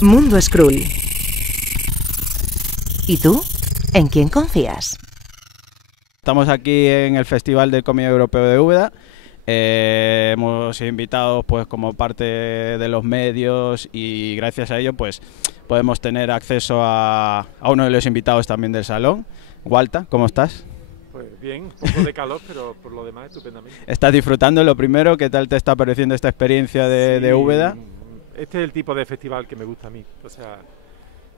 Mundo Skrull. ¿Y tú? ¿En quién confías? Estamos aquí en el Festival del Cómic Europeo de Úbeda. Hemos sido invitados pues como parte de los medios y gracias a ello pues podemos tener acceso a uno de los invitados también del salón. Walta, ¿cómo estás? Pues bien, un poco de calor, pero por lo demás estupendamente. ¿Estás disfrutando lo primero? ¿Qué tal te está pareciendo esta experiencia de Úbeda? Este es el tipo de festival que me gusta a mí. O sea,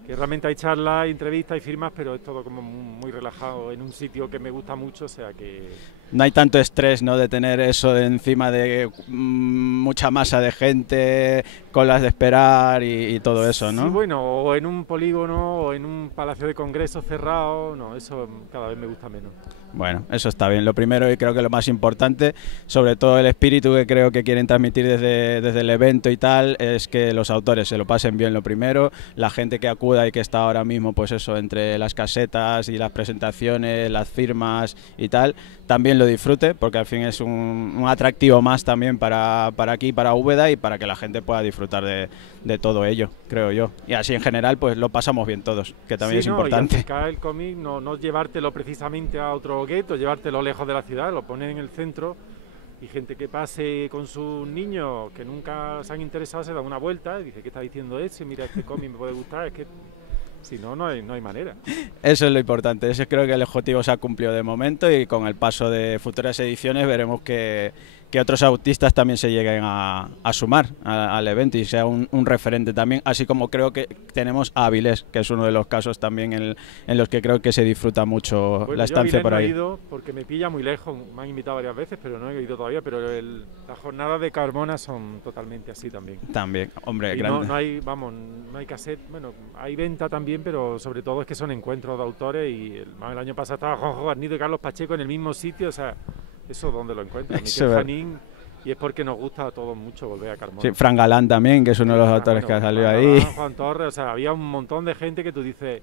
que realmente hay charlas, entrevistas y firmas, pero es todo como muy relajado en un sitio que me gusta mucho, o sea que... No hay tanto estrés, ¿no?, de tener eso de encima de mucha masa de gente, colas de esperar y todo eso, ¿no? Sí, bueno, o en un polígono o en un palacio de congresos cerrado, no, eso cada vez me gusta menos. Bueno, eso está bien. Lo primero y creo que lo más importante, sobre todo el espíritu que creo que quieren transmitir desde el evento y tal, es que los autores se lo pasen bien lo primero, la gente que acuda y que está ahora mismo, pues eso, entre las casetas y las presentaciones, las firmas y tal, también lo disfrute, porque al fin es un atractivo más también para aquí, para Úbeda y para que la gente pueda disfrutar de todo ello, creo yo. Y así en general, pues lo pasamos bien todos, que también es importante. Y acercar el cómic, no llevártelo precisamente a otro gueto, llevártelo lejos de la ciudad, lo ponen en el centro y gente que pase con sus niños que nunca se han interesado se da una vuelta y dice, ¿qué está diciendo ese? Mira, este cómic me puede gustar, es que si no, no hay manera. Eso es lo importante, ese creo que el objetivo se ha cumplido de momento y con el paso de futuras ediciones veremos que otros autistas también se lleguen a sumar al evento y sea un referente también, así como creo que tenemos a Avilés, que es uno de los casos también en los que creo que se disfruta mucho bueno, la estancia por ahí. No he ido porque me pilla muy lejos, me han invitado varias veces, pero no he ido todavía, pero las jornadas de Carmona son totalmente así también. También, hombre, y grande. No hay cassette, bueno, hay venta también, pero sobre todo es que son encuentros de autores y el año pasado estaba Juanjo Garnido y Carlos Pacheco en el mismo sitio, o sea, eso donde lo encuentras, Miquel Janín, y es porque nos gusta a todos mucho volver a Carmona. Sí, Fran Galán también, que es uno de los autores que ha salido ahí. Juan Torres, o sea, había un montón de gente que tú dices,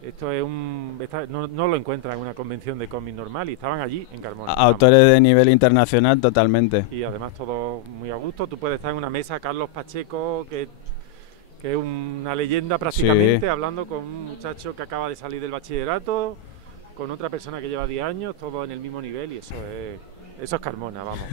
esto es no lo encuentras en una convención de cómic normal y estaban allí en Carmona. Autores de nivel internacional totalmente. Y además todo muy a gusto, tú puedes estar en una mesa, Carlos Pacheco, que es una leyenda prácticamente, sí, hablando con un muchacho que acaba de salir del bachillerato, con otra persona que lleva 10 años, todo en el mismo nivel y eso es Carmona, vamos.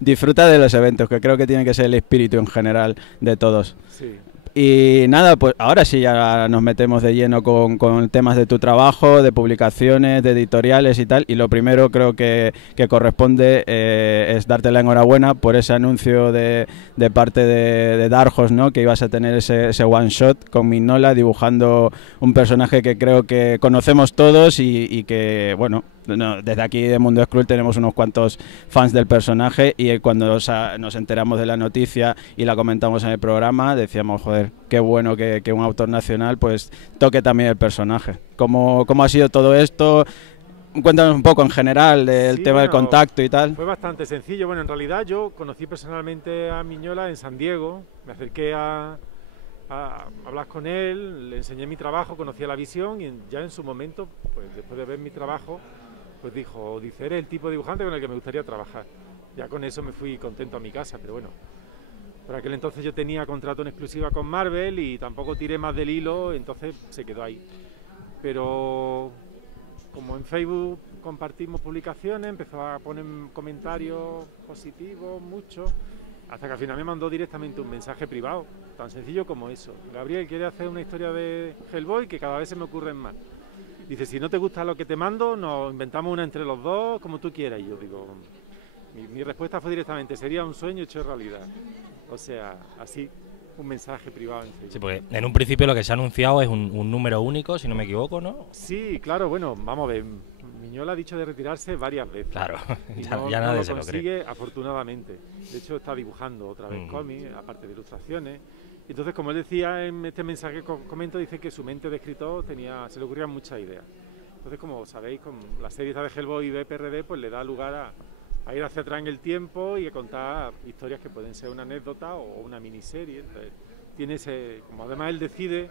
Disfruta de los eventos, que creo que tiene que ser el espíritu en general de todos. Sí. Y nada, pues ahora sí ya nos metemos de lleno con temas de tu trabajo, de publicaciones, de editoriales y tal. Y lo primero creo que corresponde es darte la enhorabuena por ese anuncio de parte de Dark Horse, ¿no?, que ibas a tener ese one shot con Mignola dibujando un personaje que creo que conocemos todos y que, bueno, desde aquí de Mundo Skrull tenemos unos cuantos fans del personaje y cuando nos enteramos de la noticia y la comentamos en el programa decíamos, joder, qué bueno que un autor nacional pues toque también el personaje. ¿Cómo ha sido todo esto? Cuéntanos un poco en general del tema del contacto y tal. Fue bastante sencillo. Bueno, en realidad yo conocí personalmente a Mignola en San Diego, me acerqué a hablar con él, le enseñé mi trabajo, conocía la visión y ya en su momento, pues después de ver mi trabajo, pues dice, eres el tipo de dibujante con el que me gustaría trabajar. Ya con eso me fui contento a mi casa, pero bueno, por aquel entonces yo tenía contrato en exclusiva con Marvel y tampoco tiré más del hilo, entonces se quedó ahí. Pero como en Facebook compartimos publicaciones, empezó a poner comentarios positivos, muchos, hasta que al final me mandó directamente un mensaje privado, tan sencillo como eso. Gabriel, quiere hacer una historia de Hellboy que cada vez se me ocurren más. Dice, si no te gusta lo que te mando, nos inventamos una entre los dos, como tú quieras. Y yo digo, mi respuesta fue directamente, sería un sueño hecho realidad. O sea, así, un mensaje privado en Facebook. Sí, porque en un principio lo que se ha anunciado es un número único, si no me equivoco, ¿no? Sí, claro, bueno, vamos a ver. Mignola ha dicho de retirarse varias veces. Claro, ya nadie no se lo lo consigue, cree. Afortunadamente. De hecho, está dibujando otra vez cómics, aparte de ilustraciones. Entonces, como él decía en este mensaje que comento, dice que su mente de escritor se le ocurrían muchas ideas. Entonces, como sabéis, con la serie de Hellboy y de PRD, pues le da lugar a ir hacia atrás en el tiempo y a contar historias que pueden ser una anécdota o una miniserie. Entonces, tiene como además él decide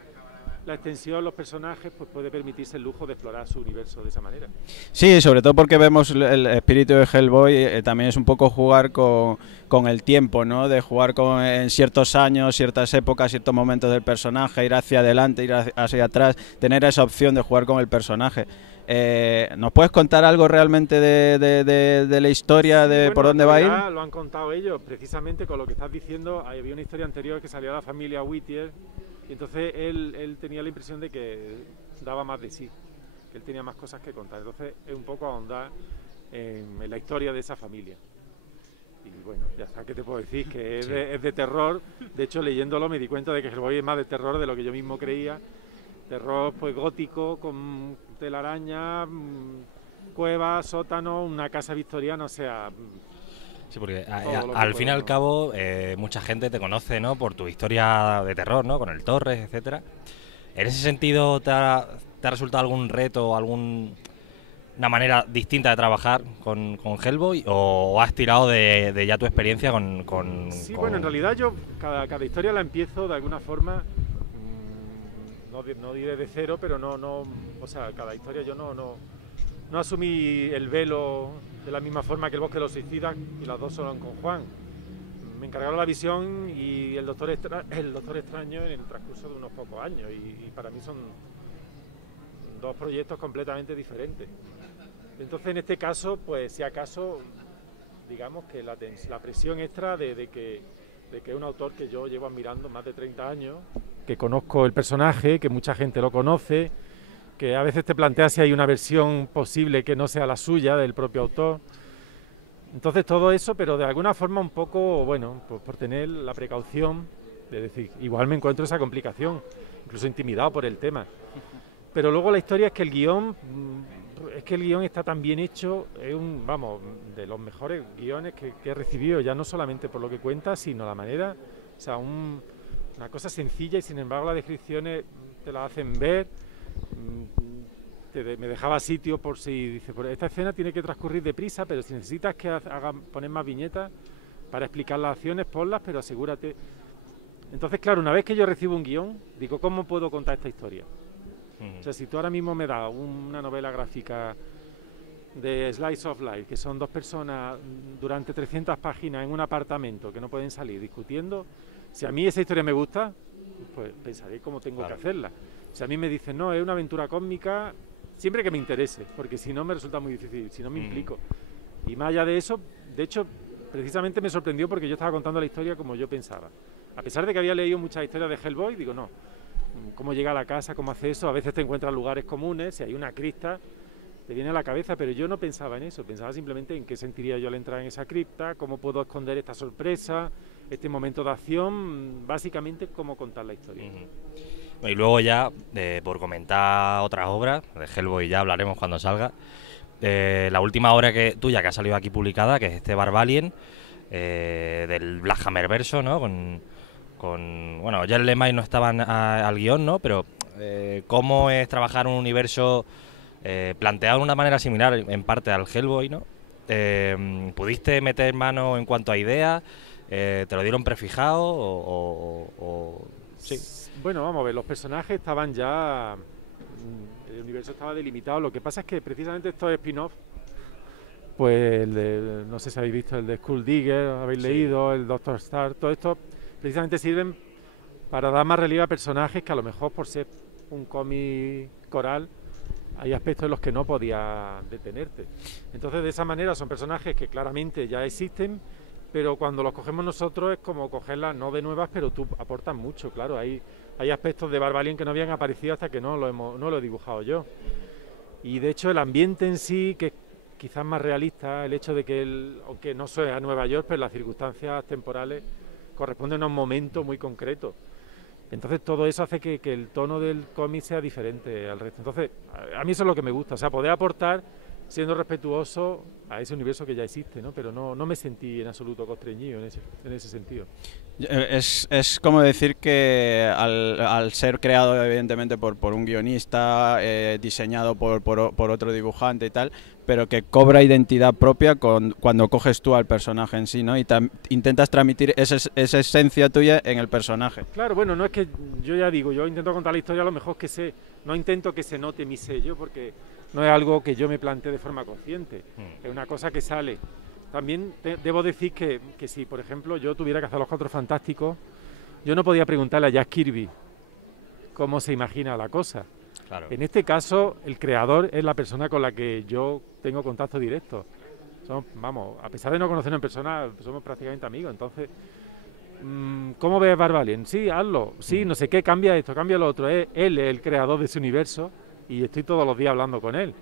la extensión, los personajes, pues puede permitirse el lujo de explorar su universo de esa manera. Sí, sobre todo porque vemos el espíritu de Hellboy, también es un poco jugar con el tiempo, ¿no? De jugar en ciertos años, ciertas épocas, ciertos momentos del personaje, ir hacia adelante, ir hacia atrás, tener esa opción de jugar con el personaje. ¿Nos puedes contar algo realmente de la historia, de bueno, por dónde va a ir? Lo han contado ellos, precisamente con lo que estás diciendo. Había una historia anterior que salía de la familia Whittier, y entonces él tenía la impresión de que daba más de sí, que él tenía más cosas que contar. Entonces es un poco ahondar en la historia de esa familia. Y bueno, ya está, ¿qué te puedo decir? Que es, es de terror. De hecho, leyéndolo me di cuenta de que Hellboy es más de terror de lo que yo mismo creía. Terror pues gótico, con telaraña, cuevas, sótano, una casa victoriana, o sea... Sí, porque al fin y al cabo mucha gente te conoce, ¿no? Por tu historia de terror, ¿no? Con el Torres, etcétera. ¿En ese sentido te ha resultado algún reto o una manera distinta de trabajar con Hellboy, o has tirado de ya tu experiencia con Sí, bueno, en realidad yo cada historia la empiezo de alguna forma, no diré de cero, pero o sea, cada historia yo no asumí el velo de la misma forma que el Bosque de los Suicidas, y las dos son con Juan. Me encargaron la visión y el Doctor Extraño en el transcurso de unos pocos años, y para mí son dos proyectos completamente diferentes. Entonces, en este caso, pues si acaso, digamos que la presión extra de que es un autor que yo llevo admirando más de 30 años, que conozco el personaje, que mucha gente lo conoce, que a veces te planteas si hay una versión posible que no sea la suya, del propio autor. Entonces todo eso, pero de alguna forma un poco, bueno, pues por tener la precaución de decir, igual me encuentro esa complicación, incluso intimidado por el tema. Pero luego la historia es que el guión está tan bien hecho, es de los mejores guiones que he recibido, ya no solamente por lo que cuenta, sino la manera, o sea, una cosa sencilla, y sin embargo las descripciones te la hacen ver. Me dejaba sitio por si dice, esta escena tiene que transcurrir deprisa, pero si necesitas que poner más viñetas para explicar las acciones, ponlas, pero asegúrate. Entonces, claro, una vez que yo recibo un guión, digo, ¿cómo puedo contar esta historia? O sea, si tú ahora mismo me das una novela gráfica de Slice of Life, que son dos personas durante 300 páginas en un apartamento que no pueden salir discutiendo, si a mí esa historia me gusta, pues pensaré cómo tengo que hacerla. Si a mí me dicen, no, es una aventura cósmica, siempre que me interese, porque si no me resulta muy difícil, si no me implico. Y más allá de eso, de hecho, precisamente me sorprendió porque yo estaba contando la historia como yo pensaba. A pesar de que había leído muchas historias de Hellboy, digo, no, cómo llega a la casa, cómo hace eso, a veces te encuentras lugares comunes, si hay una cripta, te viene a la cabeza, pero yo no pensaba en eso, pensaba simplemente en qué sentiría yo al entrar en esa cripta, cómo puedo esconder esta sorpresa, este momento de acción, básicamente cómo contar la historia. Y luego ya, por comentar otras obras, de Hellboy ya hablaremos cuando salga. La última obra tuya que ha salido aquí publicada, que es este Barbalien, del Black Hammer verso, ¿no? Bueno, Jared Lemay no estaban al guión, ¿no? Pero cómo es trabajar un universo planteado de una manera similar en parte al Hellboy, ¿no? ¿Pudiste meter mano en cuanto a ideas? ¿Te lo dieron prefijado sí? Bueno, vamos a ver, los personajes estaban ya, el universo estaba delimitado. Lo que pasa es que precisamente estos spin-off, pues no sé si habéis visto el de Skull Digger, habéis leído, el Doctor Star, todo esto precisamente sirven para dar más relieve a personajes que a lo mejor por ser un cómic coral hay aspectos en los que no podía detenerte. Entonces de esa manera son personajes que claramente ya existen, pero cuando los cogemos nosotros es como cogerlas, no de nuevas, pero tú aportas mucho, claro. Hay aspectos de Barbalien que no habían aparecido hasta que no lo he dibujado yo. Y de hecho el ambiente en sí, que es quizás más realista, el hecho de que aunque no sea Nueva York, pero las circunstancias temporales corresponden a un momento muy concreto. Entonces todo eso hace que el tono del cómic sea diferente al resto. Entonces a mí eso es lo que me gusta, o sea, poder aportar siendo respetuoso a ese universo que ya existe, ¿no? Pero no me sentí en absoluto constreñido en ese sentido. Es como decir que al ser creado evidentemente por un guionista, diseñado por otro dibujante y tal, pero que cobra identidad propia cuando coges tú al personaje en sí, ¿no? Y intentas transmitir esa esencia tuya en el personaje. Claro, bueno, no es que yo ya digo, yo intento contar la historia a lo mejor no intento que se note mi sello porque no es algo que yo me plantee de forma consciente, es una cosa que sale. También debo decir que si, por ejemplo, yo tuviera que hacer Los Cuatro Fantásticos, yo no podía preguntarle a Jack Kirby cómo se imagina la cosa. Claro. En este caso, el creador es la persona con la que yo tengo contacto directo. Vamos, a pesar de no conocernos en persona, somos prácticamente amigos. Entonces, ¿cómo ves Barbalien? Sí, hazlo. Sí, no sé qué, cambia esto, cambia lo otro. Él es el creador de ese universo y estoy todos los días hablando con él.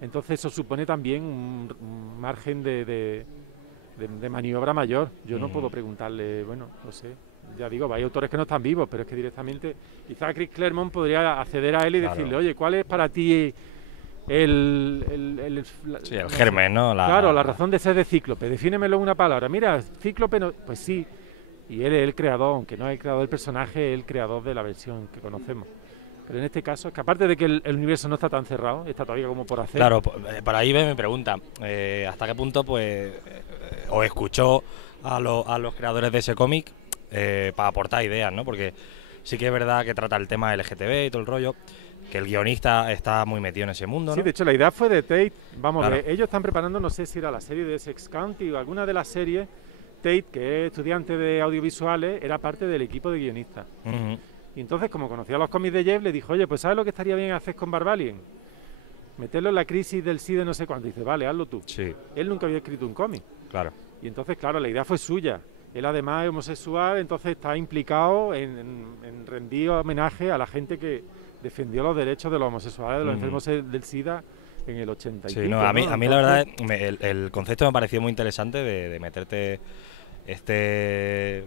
Entonces eso supone también un margen de maniobra mayor. Yo no puedo preguntarle, bueno, no sé, ya digo, hay autores que no están vivos, pero es que directamente, quizá Chris Claremont podría acceder a él y decirle, oye, ¿cuál es para ti el germen, ¿no? La razón de ser de Cíclope? Defínemelo en una palabra. Mira, Cíclope, no, pues sí, y él es el creador, aunque no es el creador del personaje, es el creador de la versión que conocemos. Pero en este caso, es que aparte de que el universo no está tan cerrado, está todavía como por hacer. Claro, por ahí me pregunta, ¿hasta qué punto pues os escuchó a los creadores de ese cómic para aportar ideas, ¿no? Porque sí que es verdad que trata el tema LGTB y todo el rollo, que el guionista está muy metido en ese mundo, ¿no? Sí, de hecho la idea fue de Tate, vamos, claro. Ellos están preparando, no sé si era la serie de Essex County o alguna de las series. Tate, que es estudiante de audiovisuales, era parte del equipo de guionistas. Y entonces, como conocía los cómics de Jeff, le dijo, oye, pues ¿sabes lo que estaría bien hacer con Barbalien? Meterlo en la crisis del SIDA no sé cuánto. Y dice, vale, hazlo tú. Sí. Él nunca había escrito un cómic. Claro. Y entonces, claro, la idea fue suya. Él además es homosexual, entonces está implicado en rendir homenaje a la gente que defendió los derechos de los homosexuales, de los enfermos del SIDA en el 80 y sí, pico, no, a mí entonces, la verdad, el concepto me pareció muy interesante de meterte este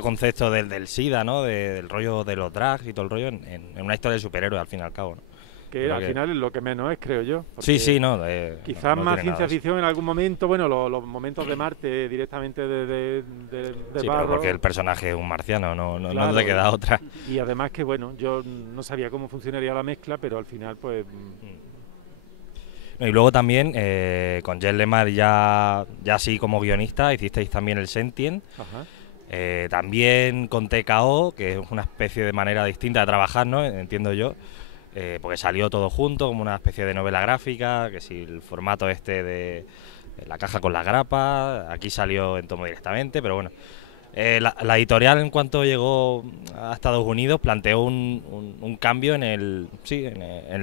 concepto del SIDA, ¿no? Del rollo de los drags y todo el rollo en una historia de superhéroes, al fin y al cabo, ¿no? Que al final es lo que menos es, creo yo. Sí, no. Quizás no más ciencia ficción en algún momento, bueno, los momentos de Marte directamente de sí, Barro. pero porque el personaje es un marciano, no Claro, te queda otra. Y además que, bueno, yo no sabía cómo funcionaría la mezcla, pero al final, pues... No, y luego también, con Jeff Lemire ya así como guionista, hicisteis también el Sentient. Ajá. También con TKO, que es una especie de manera distinta de trabajar, ¿no? Entiendo yo. Porque salió todo junto, como una especie de novela gráfica, que si el formato este de la caja con la grapa, aquí salió en tomo directamente, pero bueno. La editorial, en cuanto llegó a Estados Unidos, planteó un cambio en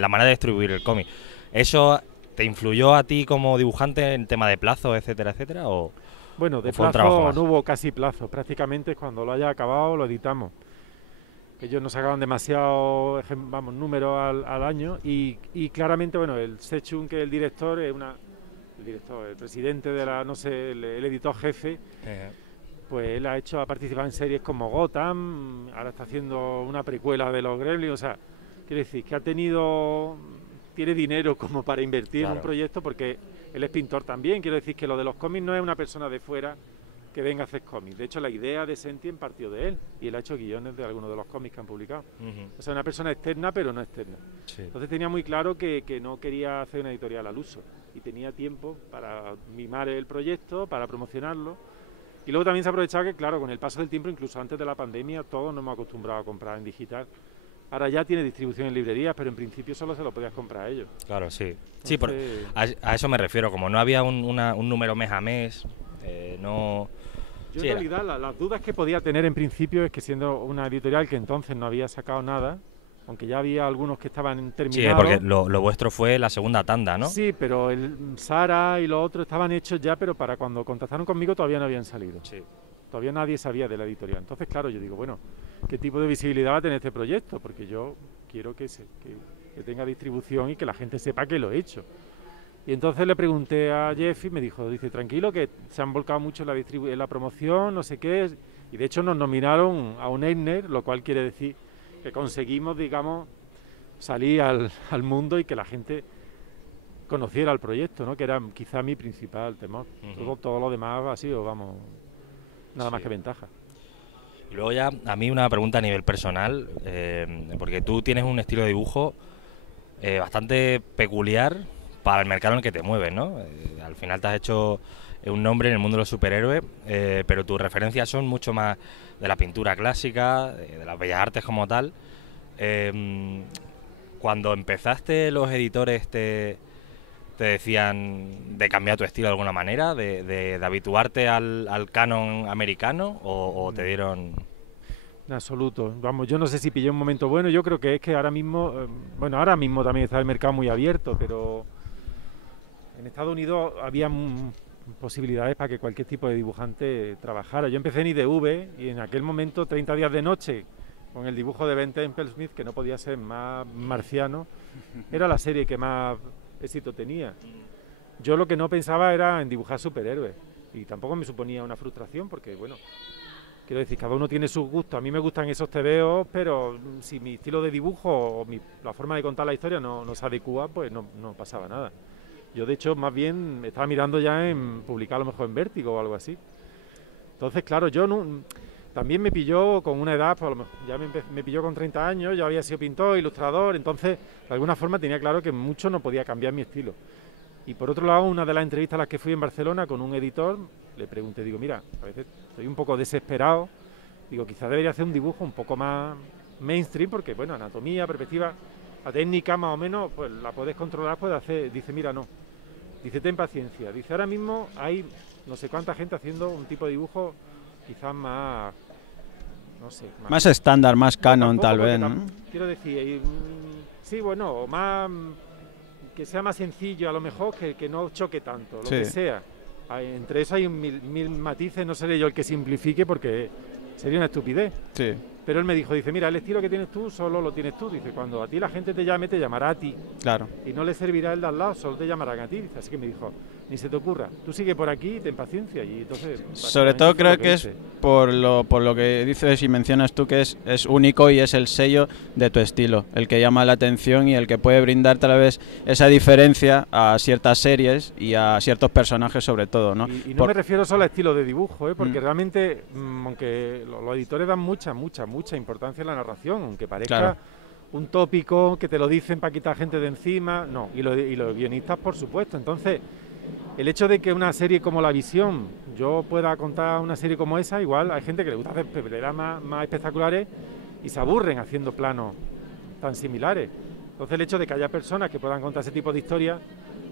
la manera de distribuir el cómic. ¿Eso te influyó a ti como dibujante en tema de plazo, etcétera, etcétera? Bueno, de plazo no hubo casi plazo. Prácticamente cuando lo haya acabado lo editamos. Ellos nos sacaban demasiados números al año y claramente, bueno, el Sechun, que es el director, es el presidente de el editor jefe, pues él ha participado en series como Gotham, ahora está haciendo una precuela de los Gremlins, o sea, quiere decir que tiene dinero como para invertir en un proyecto, porque él es pintor también. Quiero decir que lo de los cómics no es una persona de fuera que venga a hacer cómics. De hecho, la idea de Sentient partió de él, y él ha hecho guiones de algunos de los cómics que han publicado. O sea, una persona externa, pero no externa. Sí. Entonces tenía muy claro que no quería hacer una editorial al uso, y tenía tiempo para mimar el proyecto, para promocionarlo. Y luego también se ha aprovechado que, claro, con el paso del tiempo, incluso antes de la pandemia, todos nos hemos acostumbrado a comprar en digital. Ahora ya tiene distribución en librerías, pero en principio solo se lo podías comprar a ellos. Claro, sí. Entonces... Sí, a eso me refiero. Como no había un número mes a mes, no... Yo en realidad las dudas que podía tener en principio es que, siendo una editorial que entonces no había sacado nada, aunque ya había algunos que estaban terminados... Sí, porque lo vuestro fue la segunda tanda, ¿no? Sí, pero el Sara y los otros estaban hechos ya, pero para cuando contactaron conmigo todavía no habían salido. Sí. Todavía nadie sabía de la editorial. Entonces, claro, yo digo, bueno, ¿qué tipo de visibilidad va a tener este proyecto? Porque yo quiero que tenga distribución y que la gente sepa que lo he hecho. Y entonces le pregunté a Jeff y me dice, tranquilo, que se han volcado mucho en la promoción, no sé qué. Y de hecho nos nominaron a un Eisner, lo cual quiere decir que conseguimos, digamos, salir al mundo y que la gente conociera el proyecto, ¿no? Que era quizá mi principal temor. Todo lo demás ha sido, nada más que ventaja. Luego ya, a mí una pregunta a nivel personal, porque tú tienes un estilo de dibujo bastante peculiar para el mercado en el que te mueves, ¿no? Al final te has hecho un nombre en el mundo de los superhéroes, pero tus referencias son mucho más de la pintura clásica, de las bellas artes como tal. Cuando empezaste, los editores te decían de cambiar tu estilo de alguna manera, de habituarte al canon americano, o te dieron... En absoluto. Vamos, yo no sé si pillé un momento bueno. Yo creo que es que ahora mismo, bueno, ahora mismo también está el mercado muy abierto, pero en Estados Unidos había posibilidades para que cualquier tipo de dibujante trabajara. Yo empecé en IDV y en aquel momento, 30 días de noche, con el dibujo de Ben Temple Smith, que no podía ser más marciano, era la serie que más éxito tenía. Yo lo que no pensaba era en dibujar superhéroes, y tampoco me suponía una frustración, porque bueno, quiero decir, cada uno tiene sus gustos. A mí me gustan esos tebeos, pero si mi estilo de dibujo o la forma de contar la historia no se adecua, pues no pasaba nada. Yo de hecho más bien estaba mirando ya en publicar a lo mejor en Vértigo o algo así. Entonces claro, yo también me pilló con una edad, pues a lo mejor ya me pilló con 30 años, yo había sido pintor, ilustrador, entonces de alguna forma tenía claro que mucho no podía cambiar mi estilo. Y por otro lado, una de las entrevistas a las que fui en Barcelona con un editor, le pregunté, digo, mira, a veces estoy un poco desesperado, digo, quizás debería hacer un dibujo un poco más mainstream, porque bueno, anatomía, perspectiva, la técnica más o menos, pues la puedes controlar, puedes hacer. Dice, mira, no, dice, ten paciencia, dice, ahora mismo hay no sé cuánta gente haciendo un tipo de dibujo quizás más, no sé, más estándar, más canon, tampoco, tal vez, ¿no? Quiero decir, sí, bueno, o más, que sea más sencillo a lo mejor, que no choque tanto, lo Sí. que sea. Entre eso hay mil matices, no seré yo el que simplifique porque sería una estupidez. Sí. Pero él me dijo, dice, mira, el estilo que tienes tú solo lo tienes tú. Dice, cuando a ti la gente te llame, te llamará a ti. Claro. Y no le servirá el de al lado, solo te llamarán a ti. Dice, así que me dijo, ni se te ocurra, tú sigue por aquí y ten paciencia. Y entonces, Sobre todo creo que es por lo que dices y mencionas tú, que es único y es el sello de tu estilo, el que llama la atención y el que puede brindar tal vez esa diferencia a ciertas series y a ciertos personajes sobre todo, ¿no? Y no me refiero solo a estilo de dibujo, porque realmente, aunque los editores dan mucha importancia en la narración, aunque parezca Claro. un tópico que te lo dicen para quitar gente de encima, no, y los guionistas por supuesto. Entonces, el hecho de que una serie como La Visión, yo pueda contar una serie como esa, igual hay gente que le gusta hacer peleas más espectaculares y se aburren haciendo planos tan similares. Entonces el hecho de que haya personas que puedan contar ese tipo de historias,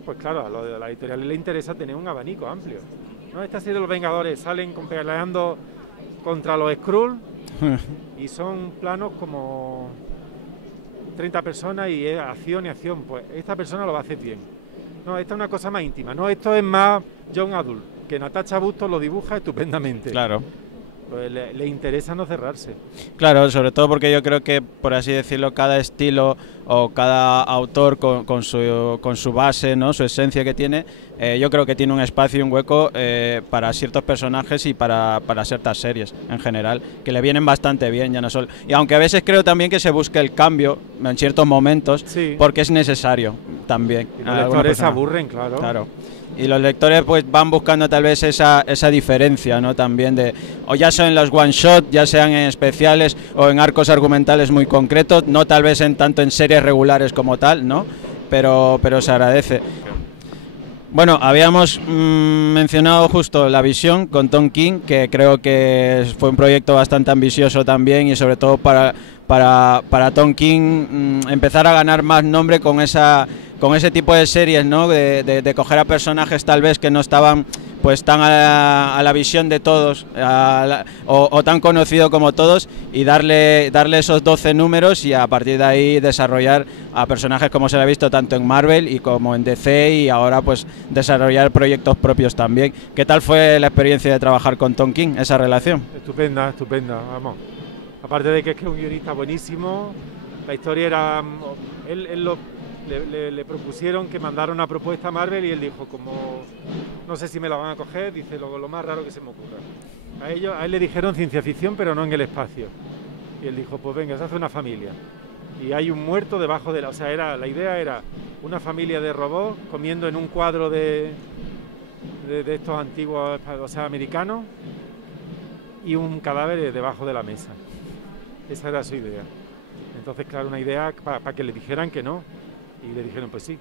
pues claro, a la editorial le interesa tener un abanico amplio. ¿No? Esta serie de los Vengadores salen peleando contra los Skrull y son planos como 30 personas y es acción y acción. Pues esta persona lo va a hacer bien. No, esta es una cosa más íntima. No, esto es más Young Adult, que Natasha Bustos lo dibuja estupendamente. Claro. Pues le interesa no cerrarse. Claro, sobre todo porque yo creo que, por así decirlo, cada estilo o cada autor con su base, ¿no? Su esencia que tiene, yo creo que tiene un espacio y un hueco para ciertos personajes y para ciertas series en general, que le vienen bastante bien, ya no solo. Y aunque a veces creo también que se busque el cambio en ciertos momentos, Sí. porque es necesario también. Y los lectores se aburren, claro. Claro. Y los lectores pues van buscando tal vez esa diferencia, ¿no? También o ya sean en los one shot, ya sean en especiales o en arcos argumentales muy concretos, no tal vez tanto en series regulares como tal, ¿no? Pero se agradece. Bueno, habíamos mencionado justo La Visión con Tom King, que creo que fue un proyecto bastante ambicioso también, y sobre todo para Tom King empezar a ganar más nombre con ese tipo de series, ¿no? De coger a personajes tal vez que no estaban pues tan a la visión de todos o tan conocido como todos, y darle esos 12 números y a partir de ahí desarrollar a personajes como se le ha visto tanto en Marvel y como en DC, y ahora pues desarrollar proyectos propios también. ¿Qué tal fue la experiencia de trabajar con Tom King, esa relación? Estupenda, vamos. Aparte de que es un guionista buenísimo, la historia era... Le propusieron que mandara una propuesta a Marvel y él dijo, como no sé si me la van a coger, dice lo más raro que se me ocurra. A él le dijeron ciencia ficción, pero no en el espacio. Y él dijo, pues venga, se hace una familia. Y hay un muerto debajo de la... O sea, la idea era una familia de robots comiendo en un cuadro de estos antiguos, o sea, americanos, y un cadáver debajo de la mesa. Esa era su idea. Entonces, claro, una idea para que le dijeran que no. Y le dijeron, pues sí.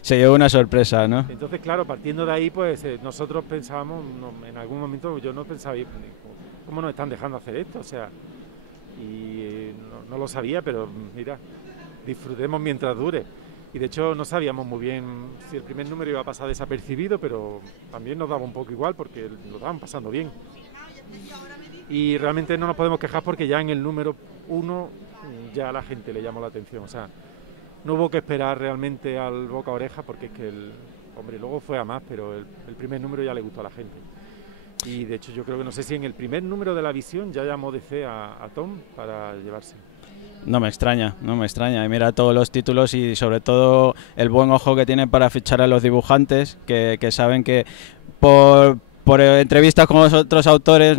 Se llevó una sorpresa, ¿no? Entonces, claro, partiendo de ahí, pues nosotros pensábamos, en algún momento yo no pensaba, ¿cómo nos están dejando hacer esto? O sea, y no lo sabía, pero mira, disfrutemos mientras dure. Y de hecho no sabíamos muy bien si el primer número iba a pasar desapercibido, pero también nos daba un poco igual porque lo estaban pasando bien. Y realmente no nos podemos quejar porque ya en el número 1 ya a la gente le llamó la atención. O sea, no hubo que esperar realmente al boca a oreja porque es que hombre, luego fue a más, pero el primer número ya le gustó a la gente. Y de hecho yo creo que no sé si en el primer número de La Visión ya llamó DC a Tom para llevarse. No me extraña, no me extraña. Y mira todos los títulos y sobre todo el buen ojo que tienen para fichar a los dibujantes, que saben que por entrevistas con los otros autores,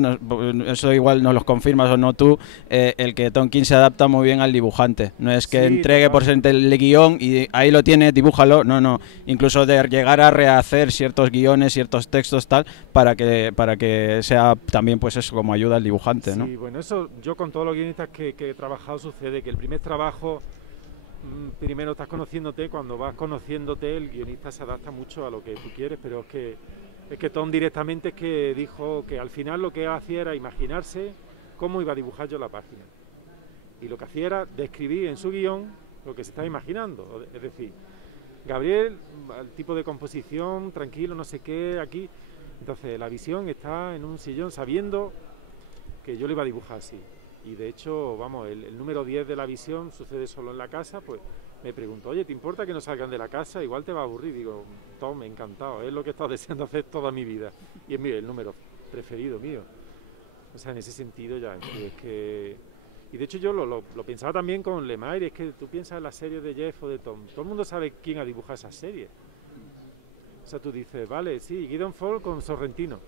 eso igual nos lo confirmas o no tú, el que Tom King se adapta muy bien al dibujante. No es que entregue por ser el guión y ahí lo tiene, dibújalo. No. Incluso de llegar a rehacer ciertos guiones, ciertos textos tal, para que sea también pues eso como ayuda al dibujante, ¿no? Sí, bueno, eso yo con todos los guionistas que he trabajado sucede que el primer trabajo, primero estás conociéndote, cuando vas conociéndote el guionista se adapta mucho a lo que tú quieres, pero es que Tom directamente es que dijo que al final lo que hacía era imaginarse cómo iba a dibujar yo la página. Y lo que hacía era describir en su guión lo que se estaba imaginando. Es decir, Gabriel, el tipo de composición, tranquilo, no sé qué, aquí. Entonces La Visión está en un sillón sabiendo que yo le iba a dibujar así. Y de hecho, vamos, el número 10 de La Visión sucede solo en la casa, pues me preguntó, oye, ¿te importa que no salgan de la casa? Igual te va a aburrir. Digo, Tom, encantado, es lo que he estado deseando hacer toda mi vida. Y es el número preferido mío. O sea, en ese sentido ya, es que... Y de hecho yo lo pensaba también con Lemire, es que tú piensas en las series de Jeff o de Tom, todo el mundo sabe quién ha dibujado esas series. O sea, tú dices, vale, sí, Gideon Fall con Sorrentino.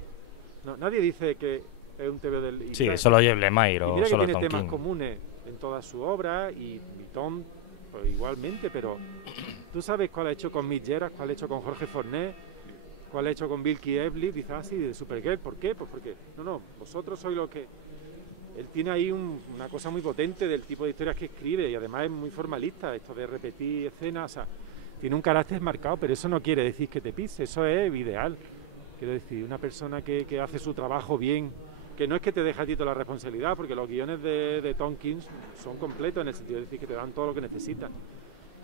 No, nadie dice que es un TVO del... Sí, solo Jeff Lemire o mira solo que Tom tiene temas King. comunes en toda su obra y Tom pues, igualmente, pero tú sabes cuál ha hecho con Mick Gerard, cuál ha hecho con Jorge Fornet, cuál ha hecho con Wilkie Evely, dices así, de Supergirl, ¿por qué? Pues porque, no, vosotros sois los que... Él tiene ahí una cosa muy potente del tipo de historias que escribe y además es muy formalista, esto de repetir escenas, o sea, tiene un carácter marcado, pero eso no quiere decir que te pise, eso es ideal. Quiero decir, una persona que hace su trabajo bien, que no es que te deja a ti toda la responsabilidad, porque los guiones de Tom King son completos en el sentido de decir que te dan todo lo que necesitas,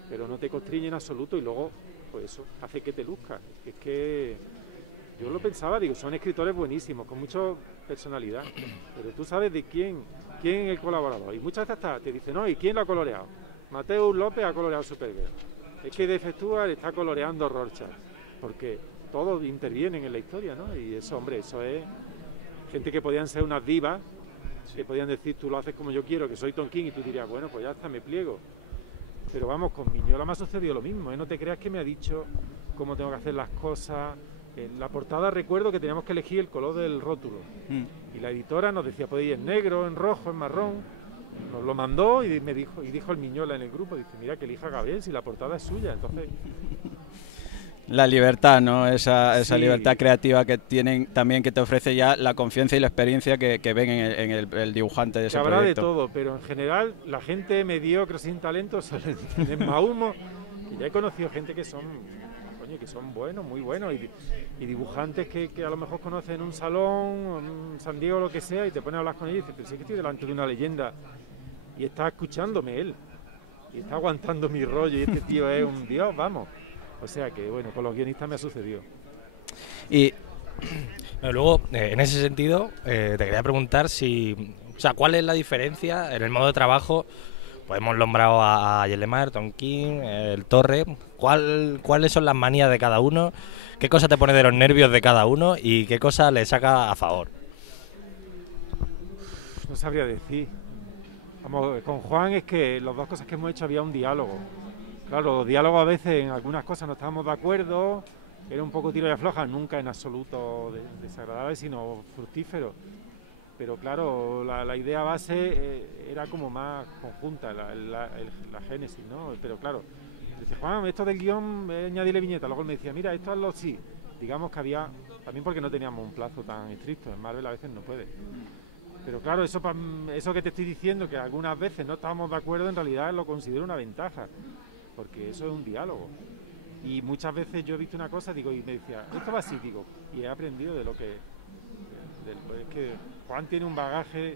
pero no te constriñe en absoluto y luego, pues eso, hace que te luzcas. Es que yo lo pensaba, digo, son escritores buenísimos, con mucha personalidad, pero tú sabes de quién es el colaborador. Y muchas veces te dicen, no, ¿y quién lo ha coloreado? Mateus López ha coloreado Supergirl. Es que Dave Stewart está coloreando Rorschach, porque todos intervienen en la historia, ¿no? Y eso, hombre, eso es gente que podían ser unas divas, que podían decir, tú lo haces como yo quiero, que soy Tom King, y tú dirías, bueno, pues ya está, me pliego. Pero vamos, con Miñola me ha sucedido lo mismo, ¿eh? No te creas que me ha dicho cómo tengo que hacer las cosas. En la portada recuerdo que teníamos que elegir el color del rótulo. Y la editora nos decía, podéis ir en negro, en rojo, en marrón. Nos lo mandó y dijo el Miñola en el grupo, dice, mira que elija Gabriel si la portada es suya. Entonces... La libertad, ¿no? Esa Sí. libertad creativa que tienen también, que te ofrece ya la confianza y la experiencia que ven en el dibujante de ese Que habrá proyecto. de todo, pero en general la gente mediocre sin talento suele tener más humo. Que ya he conocido gente que son buenos, muy buenos, y dibujantes que a lo mejor conocen en un salón, en San Diego, lo que sea, y te pones a hablar con ellos y dices, pero sí que estoy delante de una leyenda y está escuchándome él, y está aguantando mi rollo, y este tío es un dios, vamos. O sea que, bueno, con los guionistas me ha sucedido. Y Luego, en ese sentido, te quería preguntar ¿cuál es la diferencia en el modo de trabajo? Pues hemos nombrado a Lemire, Tom King, el Torre. ¿Cuáles son las manías de cada uno? ¿Qué cosa te pone de los nervios de cada uno? ¿Y qué cosa le saca a favor? No sabría decir. Vamos, con Juan es que las dos cosas que hemos hecho había un diálogo. Claro, los diálogos a veces en algunas cosas no estábamos de acuerdo, era un poco tiro y afloja, nunca en absoluto desagradable, sino fructífero. Pero claro, la idea base era como más conjunta, la génesis, ¿no? Pero claro, dice Juan, esto del guión, añadirle viñeta. Luego él me decía, mira, esto hazlo así. Digamos que había También porque no teníamos un plazo tan estricto, en Marvel a veces no puede. Pero claro, eso que te estoy diciendo, que algunas veces no estábamos de acuerdo, en realidad lo considero una ventaja, porque eso es un diálogo. Y muchas veces yo he visto una cosa, digo, y me decía, esto va así, digo, y he aprendido de lo que... es que Juan tiene un bagaje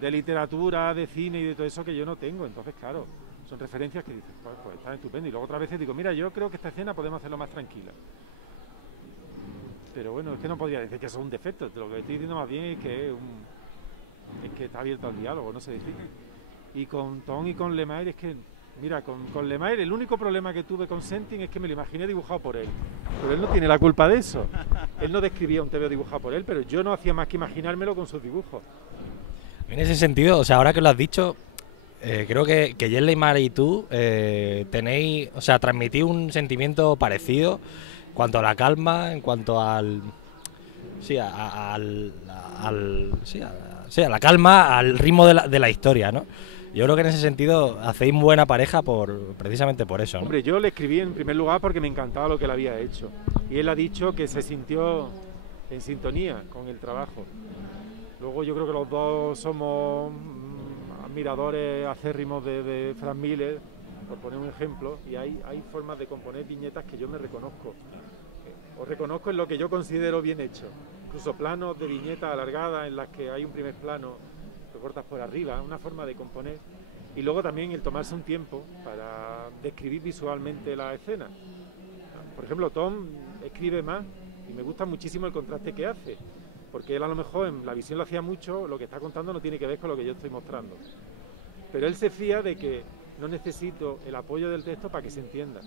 de literatura, de cine y de todo eso que yo no tengo, entonces claro, son referencias que dices, pues están estupendo. Y luego otras veces digo, mira, yo creo que esta escena podemos hacerlo más tranquila. Pero bueno, es que no podría decir que eso es un defecto, lo que estoy diciendo más bien es que es que está abierto al diálogo, no se decide. Y con Tom y con Lemire es que, mira, con Lemire el único problema que tuve con Sentin es que me lo imaginé dibujado por él. Pero él no tiene la culpa de eso. Él no describía un TVO dibujado por él, pero yo no hacía más que imaginármelo con sus dibujos. En ese sentido, o sea, ahora que lo has dicho, creo que Jed Lemire y tú tenéis, o sea, transmitís un sentimiento parecido en cuanto a la calma, en cuanto al... Sí, a la calma, al ritmo de la historia, ¿no? Yo creo que en ese sentido hacéis buena pareja precisamente por eso, ¿no? Hombre, yo le escribí en primer lugar porque me encantaba lo que él había hecho. Y él ha dicho que se sintió en sintonía con el trabajo. Luego yo creo que los dos somos admiradores acérrimos de Frank Miller, por poner un ejemplo, y hay formas de componer viñetas que yo me reconozco. Os reconozco en lo que yo considero bien hecho. Incluso planos de viñetas alargadas en las que hay un primer plano que cortas por arriba, una forma de componer. Y luego también el tomarse un tiempo para describir visualmente la escena. Por ejemplo, Tom escribe más y me gusta muchísimo el contraste que hace, porque él a lo mejor en la visión lo hacía mucho, lo que está contando no tiene que ver con lo que yo estoy mostrando. Pero él se fía de que no necesito el apoyo del texto para que se entienda.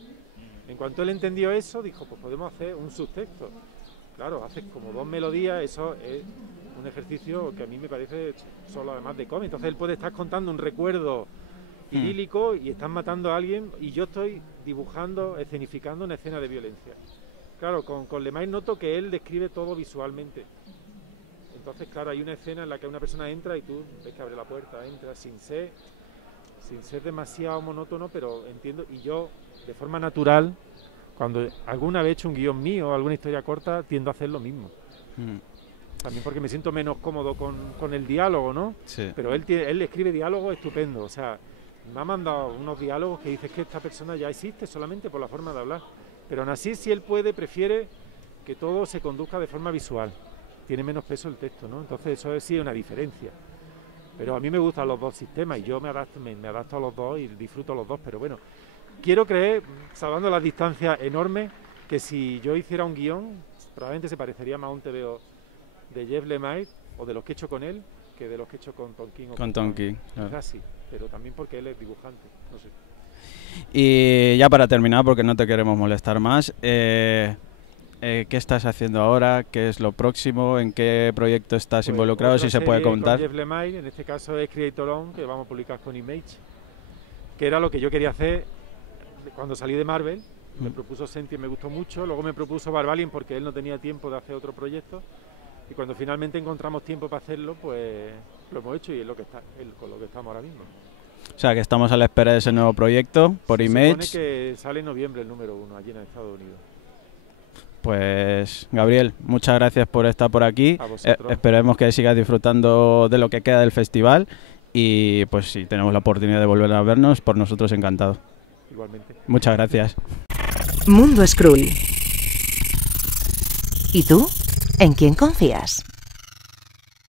En cuanto él entendió eso, dijo, pues podemos hacer un subtexto. Claro, haces como 2 melodías, eso es un ejercicio que a mí me parece solo además de cómic. Entonces él puede estar contando un recuerdo idílico y están matando a alguien y yo estoy dibujando, escenificando una escena de violencia. Claro, con Lemire noto que él describe todo visualmente. Entonces, claro, hay una escena en la que una persona entra y tú ves que abre la puerta, entra sin ser demasiado monótono, pero entiendo, y yo, de forma natural, cuando alguna vez he hecho un guión mío o alguna historia corta, tiendo a hacer lo mismo. También porque me siento menos cómodo con el diálogo, ¿no? Sí. Pero él escribe diálogos estupendo, o sea, me ha mandado unos diálogos que dices que esta persona ya existe solamente por la forma de hablar. Pero aún así, si él puede, prefiere que todo se conduzca de forma visual. Tiene menos peso el texto, ¿no? Entonces eso sí es una diferencia. Pero a mí me gustan los dos sistemas y yo me adapto a los dos y disfruto los dos, pero bueno, quiero creer, salvando las distancias enormes, que si yo hiciera un guión, probablemente se parecería más a un TVO de Jed Lemire o de los que he hecho con él, que de los que he hecho con Tom King. Con Tom King, claro. Quizás sí, pero también porque él es dibujante, no sé. Y ya para terminar, porque no te queremos molestar más, ¿qué estás haciendo ahora? ¿Qué es lo próximo? ¿En qué proyecto estás involucrado? Si se puede contar. Con Jed Lemire, en este caso es Creator On, que vamos a publicar con Image, que era lo que yo quería hacer cuando salí de Marvel. Me propuso Sentin, me gustó mucho, luego me propuso Barbalian porque él no tenía tiempo de hacer otro proyecto, y cuando finalmente encontramos tiempo para hacerlo, pues lo hemos hecho y es con lo que estamos ahora mismo. O sea, que estamos a la espera de ese nuevo proyecto por Image. Se supone que sale en noviembre el número 1 allí en Estados Unidos. Pues Gabriel, muchas gracias por estar por aquí. A vosotros. Esperemos que sigas disfrutando de lo que queda del festival y pues si tenemos la oportunidad de volver a vernos, por nosotros encantado. Igualmente. Muchas gracias. Mundo Skrull. ¿Y tú? ¿En quién confías?